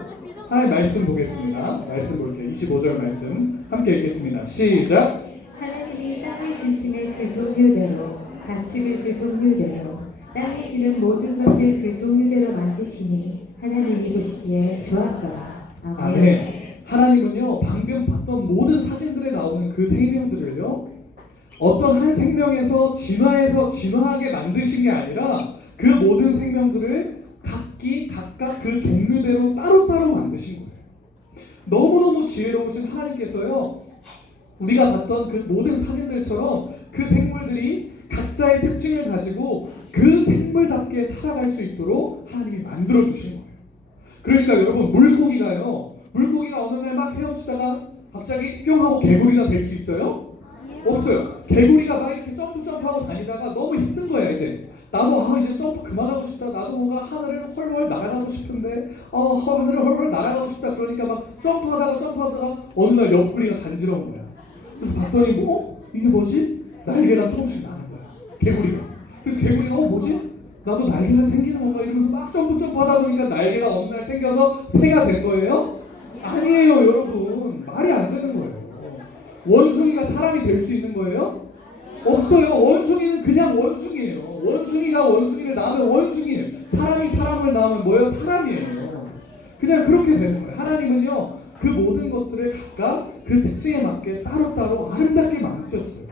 하나님 말씀 보겠습니다. 말씀 볼게요. 25절 말씀 함께 읽겠습니다. 시작. 하나님이 땅의 짐승을 그 종류대로, 가축을 그 종류대로, 땅에 기는 모든 것을 그 종류대로 만드시니 하나님이 보시기에 좋았더라. 아멘. 하나님은요, 방금 봤던 모든 사진들에 나오는 그 생명들을요, 어떤 한 생명에서 진화하게 만드신 게 아니라 그 모든 생명들을 각각 그 종류대로 따로따로 만드신 거예요. 너무너무 지혜로우신 하나님께서요, 우리가 봤던 그 모든 사진들처럼 그 생물들이 각자의 특징을 가지고 그 생물답게 살아갈 수 있도록 하나님이 만들어 주신 거예요. 그러니까 여러분, 물고기가 어느 날 막 헤엄치다가 갑자기 뿅 하고 개구리가 될 수 있어요? 없어요. 개구리가 막 이렇게 점프하고 다니다가 너무 힘든 거야. 이제 나도 이제 점프 그만하고 싶다. 나도 뭔가 하늘을 헐헐 날아가고 싶은데 하늘을 헐헐 날아가고 싶다. 그러니까 막 점프하다가 어느 날 옆구리가 간지러운 거야. 그래서 봤더니 이게 뭐지? 날개가 조금씩 나는 거야. 개구리가. 그래서 개구리가 뭐지? 나도 날개가 생기는 건가? 이러면서 막 점프하다 보니까 날개가 어느 날 생겨서 새가 된 거예요? 아니에요, 여러분. 말이 안 되는 거예요. 원숭이가 사람이 될 수 있는 거예요? 없어요. 원숭이는 그냥 원숭이에요. 원숭이가 원숭이를 낳으면 원숭이에요. 사람이 사람을 낳으면 뭐예요? 사람이에요. 그냥 그렇게 되는 거예요. 하나님은요, 그 모든 것들을 각각 그 특징에 맞게 따로따로 아름답게 만드셨어요.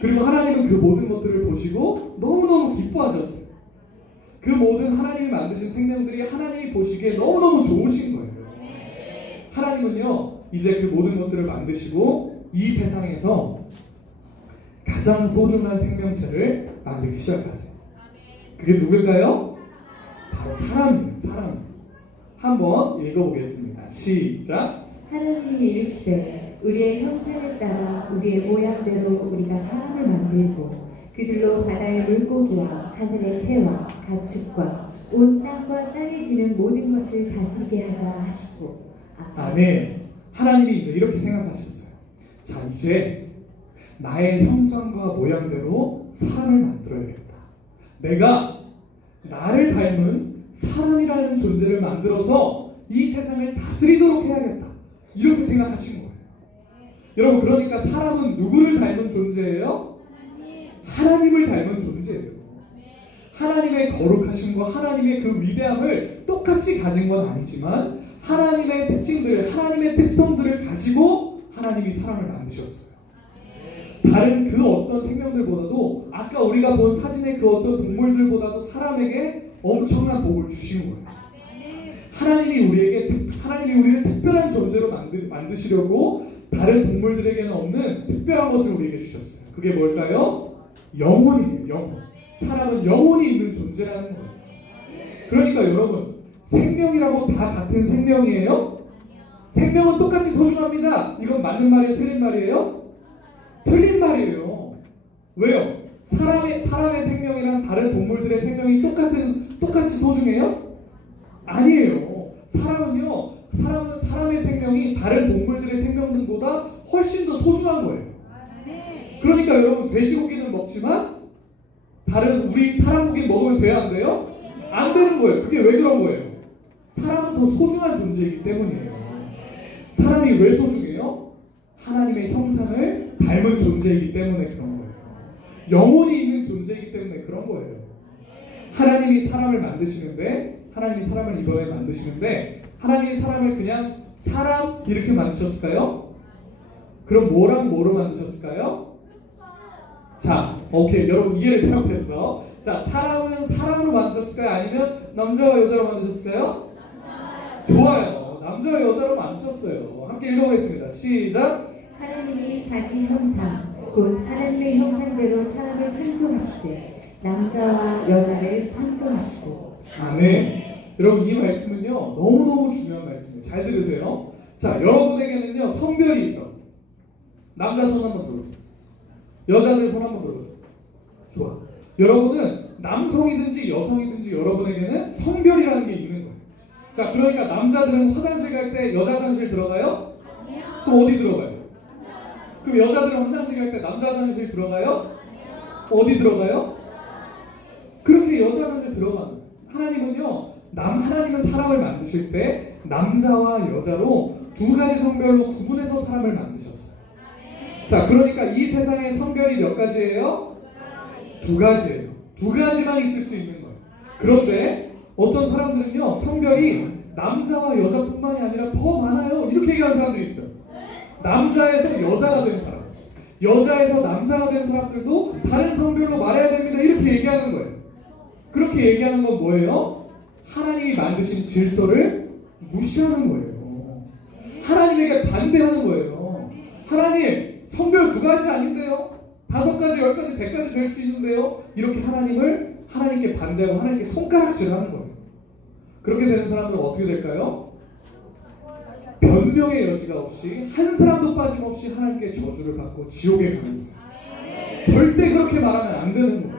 그리고 하나님은 그 모든 것들을 보시고 너무너무 기뻐하셨어요. 그 모든 하나님이 만드신 생명들이 하나님이 보시기에 너무너무 좋으신 거예요. 하나님은요, 이제 그 모든 것들을 만드시고 이 세상에서 가장 소중한 생명체를 만들기 시작하세요. 그게 누굴까요? 바로 사람이에요. 사람. 한번 읽어보겠습니다. 시작. 하나님이 이르시되 우리의 형상에 따라 우리의 모양대로 우리가 사람을 만들고 그들로 바다의 물고기와 하늘의 새와 가축과 온 땅과 땅에 기는 모든 것을 다스리게 하자 하시고. 아멘. 하나님이 이제 이렇게 생각하셨어요. 자, 이제 나의 형상과 모양대로 사람을 만들어야겠다. 내가 나를 닮은 사람이라는 존재를 만들어서 이 세상을 다스리도록 해야겠다. 이렇게 생각하신 거예요. 여러분, 그러니까 사람은 누구를 닮은 존재예요? 하나님을 닮은 존재예요. 하나님의 거룩하심과 하나님의 그 위대함을 똑같이 가진 건 아니지만 하나님의 특징들, 하나님의 특성들을 가지고 하나님이 사람을 만드셨어요. 다른 그 어떤 생명들보다도 아까 우리가 본 사진의 그 어떤 동물들보다도 사람에게 엄청난 복을 주신 거예요. 하나님이 우리를 특별한 존재로 만드시려고 다른 동물들에게는 없는 특별한 것을 우리에게 주셨어요. 그게 뭘까요? 영혼이에요. 영혼. 사람은 영혼이 있는 존재라는 거예요. 그러니까 여러분, 생명이라고 다 같은 생명이에요? 생명은 똑같이 소중합니다. 이건 맞는 말이에요? 틀린 말이에요? 틀린 말이에요. 왜요? 사람의 생명이랑 다른 동물들의 생명이 똑같이 소중해요? 아니에요. 사람은 사람의 생명이 다른 동물들의 생명들보다 훨씬 더 소중한 거예요. 그러니까 여러분, 돼지고기는 먹지만 우리 사람 고기 먹으면 돼요? 안 돼요? 안 되는 거예요. 그게 왜 그런 거예요? 사람은 더 소중한 존재이기 때문이에요. 사람이 왜 소중해요? 하나님의 형상을 닮은 존재이기 때문에 그런 거예요. 영혼이 있는 존재이기 때문에 그런 거예요. 하나님이 사람을 이번에 만드시는데 하나님이 사람을 그냥 사람 이렇게 만드셨을까요? 그럼 뭐랑 뭐로 만드셨을까요? 자, 오케이. 여러분 이해를 잘못했어. 자, 사람은 사람으로 만드셨을까요? 아니면 남자와 여자로 만드셨을까요? 좋아요. 남자와 여자로 만드셨어요. 함께 읽어보겠습니다. 시작. 하나님이 자기 형상 곧 하나님의 형상대로 사람을 창조하시되 남자와 여자를 창조하시고. 아멘. 여러분 이 말씀은요 너무너무 중요한 말씀이에요. 잘 들으세요. 자, 여러분에게는요 성별이 있어. 남자 손 한번 들어보세요. 여자들 손 한번 들어보세요. 좋아. 여러분은 남성이든지 여성이든지 여러분에게는 성별이라는 게 있는 거예요. 자, 그러니까 남자들은 화장실 갈 때 여자 화장실 들어가요? 또 어디 들어가요? 그럼 여자들은 화장실 갈 때 남자 화장실 들어가요? 어디 들어가요? 그렇게 여자 화장실 들어가요. 하나님은 사람을 만드실 때 남자와 여자로 두 가지 성별로 구분해서 사람을 만드셨어요. 자, 그러니까 이 세상의 성별이 몇 가지예요? 두 가지예요. 두 가지만 있을 수 있는 거예요. 그런데 어떤 사람들은요 성별이 남자와 여자뿐만이 아니라 더 많아요. 이렇게 얘기하는 사람들이 있어요. 남자에서 여자가 된 사람, 여자에서 남자가 된 사람들도 다른 성별로 말해야 됩니다. 이렇게 얘기하는 거예요. 그렇게 얘기하는 건 뭐예요? 하나님이 만드신 질서를 무시하는 거예요. 하나님에게 반대하는 거예요. 하나님, 성별 2가지 아닌데요? 5가지, 10가지, 100가지 될 수 있는데요? 이렇게 하나님께 반대하고 하나님께 손가락질하는 거예요. 그렇게 되는 사람들은 어떻게 될까요? 변명의 여지가 없이 한 사람도 빠짐없이 하나님께 저주를 받고 지옥에 가는 거예요. 절대 그렇게 말하면 안 되는 거예요.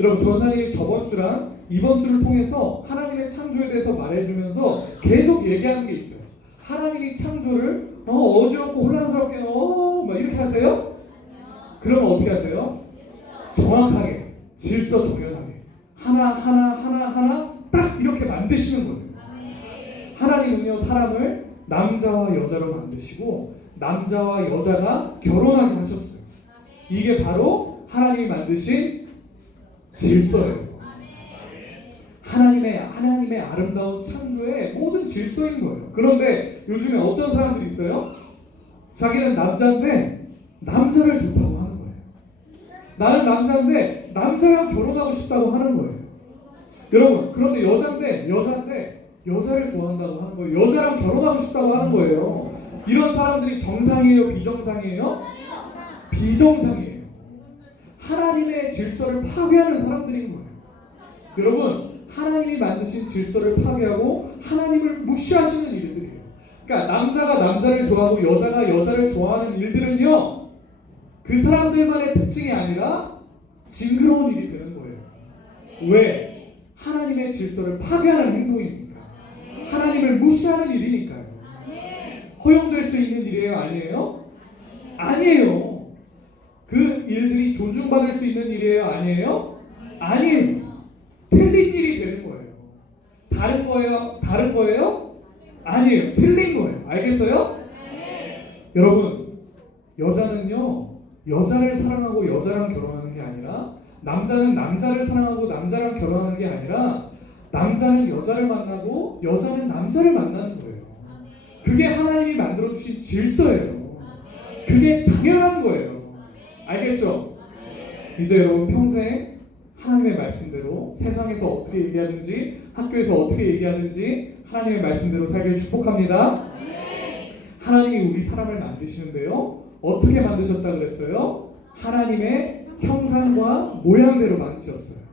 여러분, 전사님이 저번 주랑 이번 주를 통해서 하나님의 창조에 대해서 말해주면서 계속 얘기하는 게 있어요. 하나님이 창조를 어지럽고 혼란스럽게 막 이렇게 하세요? 그러면 어떻게 하세요? 정확하게, 질서 정연하게 하나 딱 이렇게 만드시는 거예요. 하나님은요, 사람을 남자와 여자로 만드시고 남자와 여자가 결혼하게 하셨어요. 이게 바로 하나님이 만드신 질서예요. 하나님의 아름다운 창조의 모든 질서인 거예요. 그런데 요즘에 어떤 사람들이 있어요? 자기는 남자인데 남자를 좋다고 하는 거예요. 나는 남자인데 남자랑 결혼하고 싶다고 하는 거예요. 여러분, 그런데 여자인데 여자를 좋아한다고 하는 거예요. 여자랑 결혼하고 싶다고 하는 거예요. 이런 사람들이 정상이에요? 비정상이에요? 비정상이에요. 하나님의 질서를 파괴하는 사람들인 거예요. 여러분, 하나님이 만드신 질서를 파괴하고 하나님을 무시하시는 일들이에요. 그러니까 남자가 남자를 좋아하고 여자가 여자를 좋아하는 일들은요, 그 사람들만의 특징이 아니라 징그러운 일이 되는 거예요. 왜? 하나님의 질서를 파괴하는 행동이니까. 하나님을 무시하는 일이니까요. 허용될 수 있는 일이에요? 아니에요? 아니에요. 그 일들이 존중받을 수 있는 일이에요? 아니에요? 아니에요. 틀린 일이 되는 거예요. 다른 거예요? 다른 거예요? 아니에요. 틀린 거예요. 알겠어요? 여러분, 여자는요, 여자를 사랑하고 여자랑 결혼하는 게 아니라, 남자는 남자를 사랑하고 남자랑 결혼하는 게 아니라, 남자는 여자를 만나고 여자는 남자를 만나는 거예요. 그게 하나님이 만들어주신 질서예요. 그게 당연한 거예요. 알겠죠? 이제 여러분, 평생 하나님의 말씀대로 세상에서 어떻게 얘기하든지 학교에서 어떻게 얘기하든지 하나님의 말씀대로 살기를 축복합니다. 하나님이 우리 사람을 만드시는데요, 어떻게 만드셨다 그랬어요? 하나님의 형상과 모양대로 만드셨어요.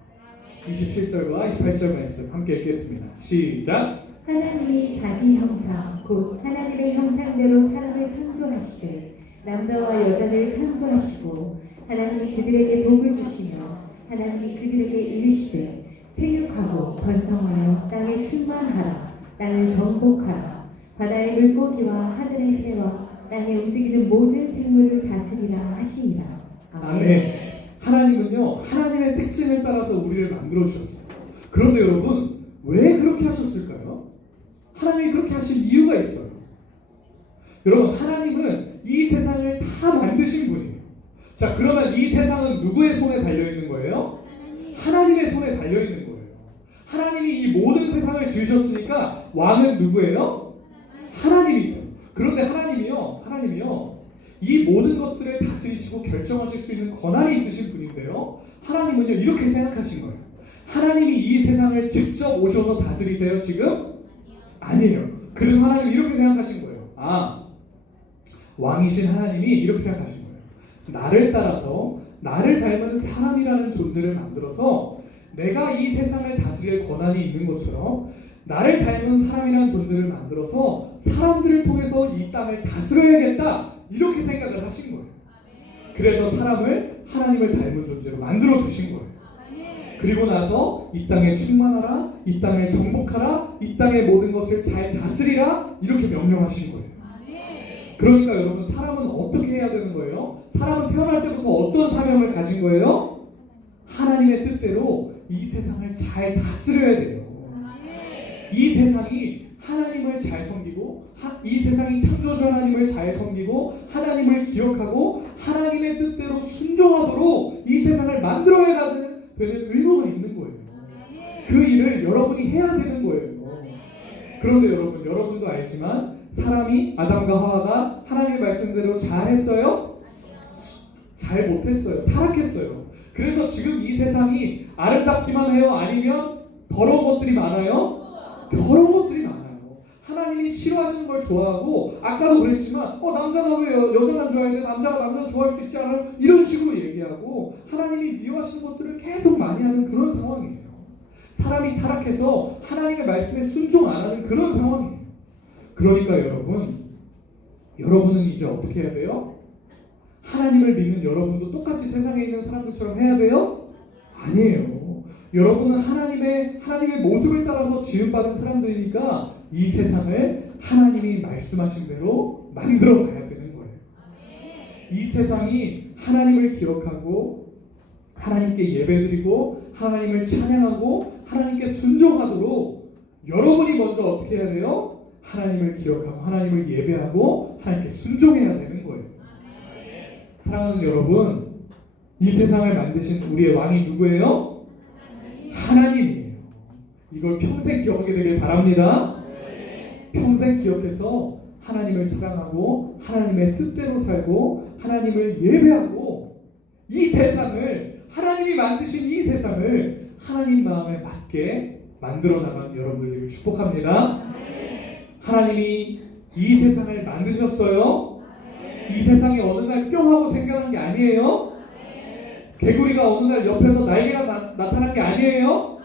27절과 28절 말씀 함께 읽겠습니다. 시작. 하나님이 자기 형상 곧 하나님의 형상대로 사람을 창조하시되 남자와 여자를 창조하시고 하나님이 그들에게 복을 주시며 하나님이 그들에게 이르시되 생육하고 번성하여 땅에 충만하라. 땅을 정복하라. 바다의 물고기와 하늘의 새와 땅에 움직이는 모든 생물을 다스리라 하시니라. 아멘. 하나님은요, 하나님의 특징을 따라서 우리를 만들어 주셨어요. 그런데 여러분, 왜 그렇게 하셨을까요? 하나님이 그렇게 하신 이유가 있어요. 여러분, 하나님은 이 세상을 다 만드신 분이에요. 자, 그러면 이 세상은 누구의 손에 달려있는 거예요? 하나님의 손에 달려있는 거예요. 하나님이 이 모든 세상을 지으셨으니까 왕은 누구예요? 하나님이세요. 그런데 하나님이요, 이 모든 것들을 다스리시고 결정하실 수 있는 권한이 있으신 분인데요, 하나님은요, 이렇게 생각하신 거예요. 하나님이 이 세상을 직접 오셔서 다스리세요, 지금? 아니에요. 그래서 하나님이 이렇게 생각하신 거예요. 왕이신 하나님이 이렇게 생각하신 거예요. 나를 따라서 나를 닮은 사람이라는 존재를 만들어서 내가 이 세상을 다스릴 권한이 있는 것처럼 나를 닮은 사람이라는 존재를 만들어서 사람들을 통해서 이 땅을 다스려야겠다, 이렇게 생각을 하신 거예요. 그래서 사람을 하나님을 닮은 존재로 만들어 주신 거예요. 그리고 나서 이 땅에 충만하라, 이 땅을 정복하라, 이 땅의 모든 것을 잘 다스리라, 이렇게 명령하신 거예요. 그러니까 여러분, 사람은 어떻게 해야 되는 거예요? 사람은 태어날 때부터 어떤 사명을 가진 거예요? 하나님의 뜻대로 이 세상을 잘 다스려야 돼요. 이 세상이 하나님을 잘 섬기고, 이 세상이 창조주 하나님을 잘 섬기고 하나님을 기억하고 하나님의 뜻대로 순종하도록 이 세상을 만들어야 되는 의무가 있는 거예요. 그 일을 여러분이 해야 되는 거예요. 알지만 사람이 아담과 하와가 하나님의 말씀대로 잘했어요? 잘 못했어요. 타락했어요. 그래서 지금 이 세상이 아름답기만 해요? 아니면 더러운 것들이 많아요? 더러운 것들이 많아요. 하나님이 싫어하시는 걸 좋아하고, 아까도 그랬지만 남자가 왜 여자만 좋아해야 돼? 남자가 남자 좋아할 수 있지 않아요? 이런 식으로 얘기하고 하나님이 미워하시는 것들을 계속 많이 하는 그런 상황이에요. 사람이 타락해서 하나님의 말씀에 순종 안 하는 그런 상황이에요. 그러니까 여러분은 이제 어떻게 해야 돼요? 하나님을 믿는 여러분도 똑같이 세상에 있는 사람들처럼 해야 돼요? 아니에요. 여러분은 하나님의 모습을 따라서 지음받은 사람들이니까 이 세상을 하나님이 말씀하신 대로 만들어 가야 되는 거예요. 이 세상이 하나님을 기억하고 하나님께 예배드리고 하나님을 찬양하고 하나님께 순종하도록 여러분이 먼저 어떻게 해야 돼요? 하나님을 기억하고 하나님을 예배하고 하나님께 순종해야 되는 거예요. 사랑하는 여러분, 이 세상을 만드신 우리의 왕이 누구예요? 하나님이에요. 이걸 평생 기억하게 되길 바랍니다. 평생 기억해서 하나님을 사랑하고 하나님의 뜻대로 살고 하나님을 예배하고 이 세상을, 하나님이 만드신 이 세상을 하나님 마음에 맞게 만들어 나가는 여러분들을 축복합니다. 하나님이 이 세상을 만드셨어요. 이 세상이 어느 날 뿅 하고 생겨난 게 아니에요. 개구리가 어느 날 옆에서 날개가 나타난 게 아니에요.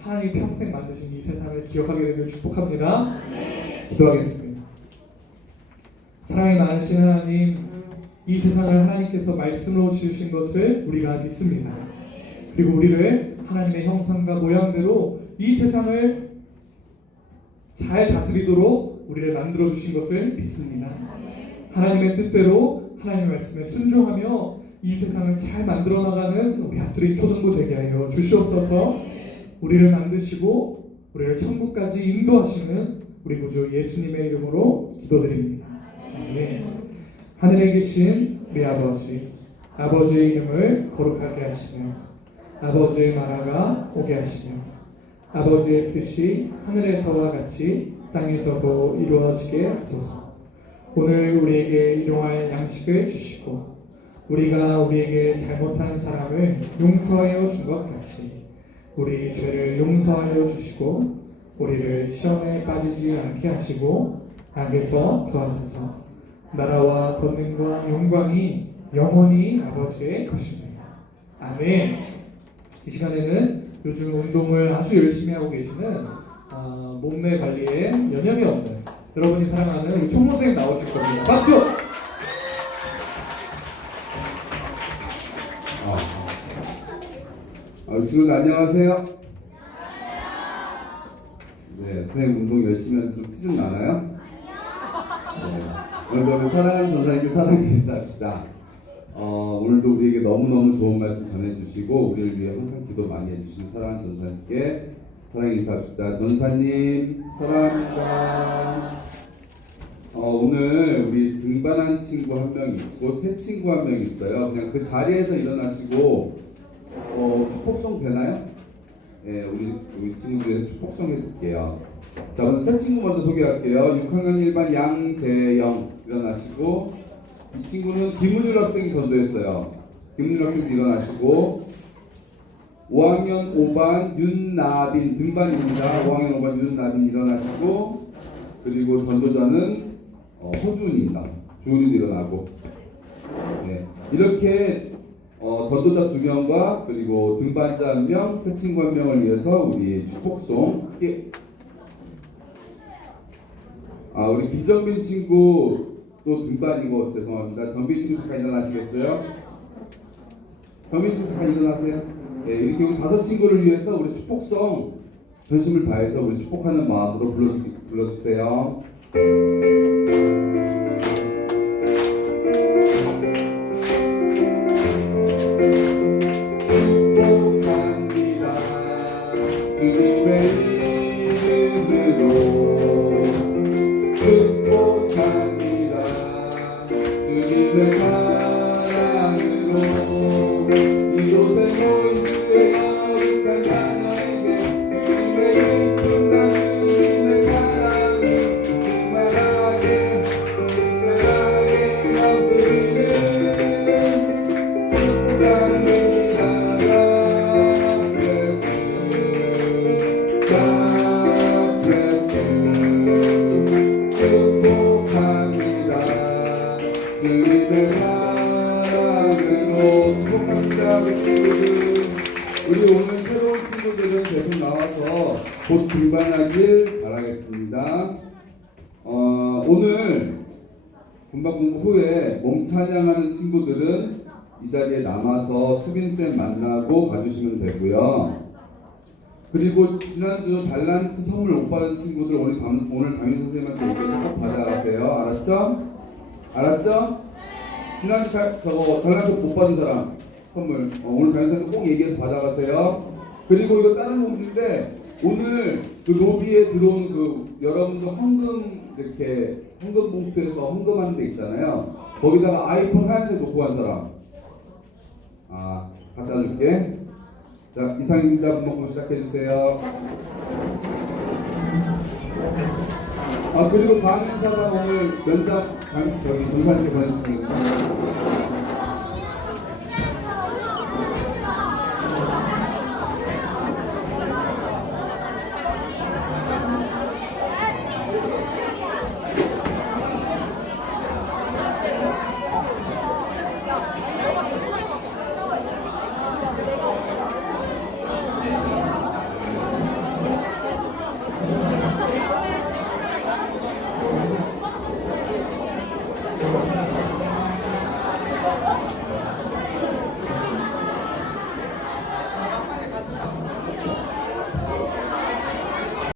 하나님 평생 만드신 이 세상을 기억하게 되길 축복합니다. 기도하겠습니다. 사랑이 많으신 하나님, 이 세상을 하나님께서 말씀으로 주신 것을 우리가 믿습니다. 그리고 우리를 하나님의 형상과 모양대로 이 세상을 잘 다스리도록 우리를 만들어 주신 것을 믿습니다. 하나님의 뜻대로 하나님의 말씀에 순종하며 이 세상을 잘 만들어 나가는 우리 앞들이 초등부 되게 하여 주시옵소서. 우리를 만드시고 우리를 천국까지 인도하시는 우리 구주 예수님의 이름으로 기도드립니다. 아멘. 하늘에 계신 우리 아버지의 이름을 거룩하게 하시며 아버지의 나라가 오게 하시며 아버지의 뜻이 하늘에서와 같이 땅에서도 이루어지게 하소서. 오늘 우리에게 일용할 양식을 주시고 우리가 우리에게 잘못한 사람을 용서하여 준 것 같이 우리 죄를 용서하여 주시고 우리를 시험에 빠지지 않게 하시고 악에서 구하소서. 나라와 권능과 영광이 영원히 아버지의 것입니다. 아멘. 이 시간에는 요즘 운동을 아주 열심히 하고 계시는 몸매 관리에 여념이 없는 여러분이 사랑하는 우리 총무생 나오실 겁니다. 박수! 친구들 안녕하세요. 네, 선생님 운동 열심히 하는 티 좀 나나요? 네. 오늘도 사랑하는 전사님께 사랑해 인사합시다. 오늘도 우리에게 너무너무 좋은 말씀 전해주시고 우리를 위해 항상 기도 많이 해주신 사랑하는 전사님께 사랑해 인사합시다. 전사님 사랑합니다. 오늘 우리 등반한 친구 한 명 있고 새 친구 한 명 있어요. 그냥 그 자리에서 일어나시고 축복송 되나요? 네, 우리 친구들에서 축복송 해줄게요. 자, 오늘 새 친구 먼저 소개할게요. 6학년 1반 양재영 일어나시고, 이 친구는 김은율 학생이 전도했어요. 김은율 학생도 일어나시고, 5학년 5반 윤나빈 등반입니다. 5학년 5반 윤나빈 일어나시고, 그리고 전도자는 허준입니다. 주은이도 일어나고, 네, 이렇게 전도자 2명과 그리고 등반자 1명, 새 친구 1명을 위해서 우리 축복송 크게. 우리 김정빈 친구 또 등반이고 죄송합니다. 정빈 친구 잠깐 일어나시겠어요? 정빈 친구 잠깐 일어나세요. 네, 이렇게 우리 5 친구를 위해서 우리 축복송 전심을 다해서 우리 축복하는 마음으로 불러주세요. 우리 오늘 새로운 친구들은 계속 나와서 곧 등반하길 바라겠습니다. 오늘 군방 공부 후에 몸 찬양하는 친구들은 이 자리에 남아서 수빈쌤 만나고 가주시면 되고요. 그리고 지난주 달란트 선물 못 받은 친구들 오늘 담임 선생님한테 얘기해서 꼭 받아가세요. 알았죠? 알았죠? 지난주 달란트 못 받은 사람 선물 오늘 담임 선생님 꼭 얘기해서 받아가세요. 그리고 이거 다른 공부인데 오늘 그 로비에 들어온 그 여러분들 헌금 이렇게 헌금 봉투에서 헌금하는 데 있잖아요. 거기다가 아이폰 하얀색 놓고 간 사람 갖다 줄게. 자, 이상입니다. 분봉 시작해 주세요. 그리고 4년 사람 오늘 면접 전사님께 보내주시니까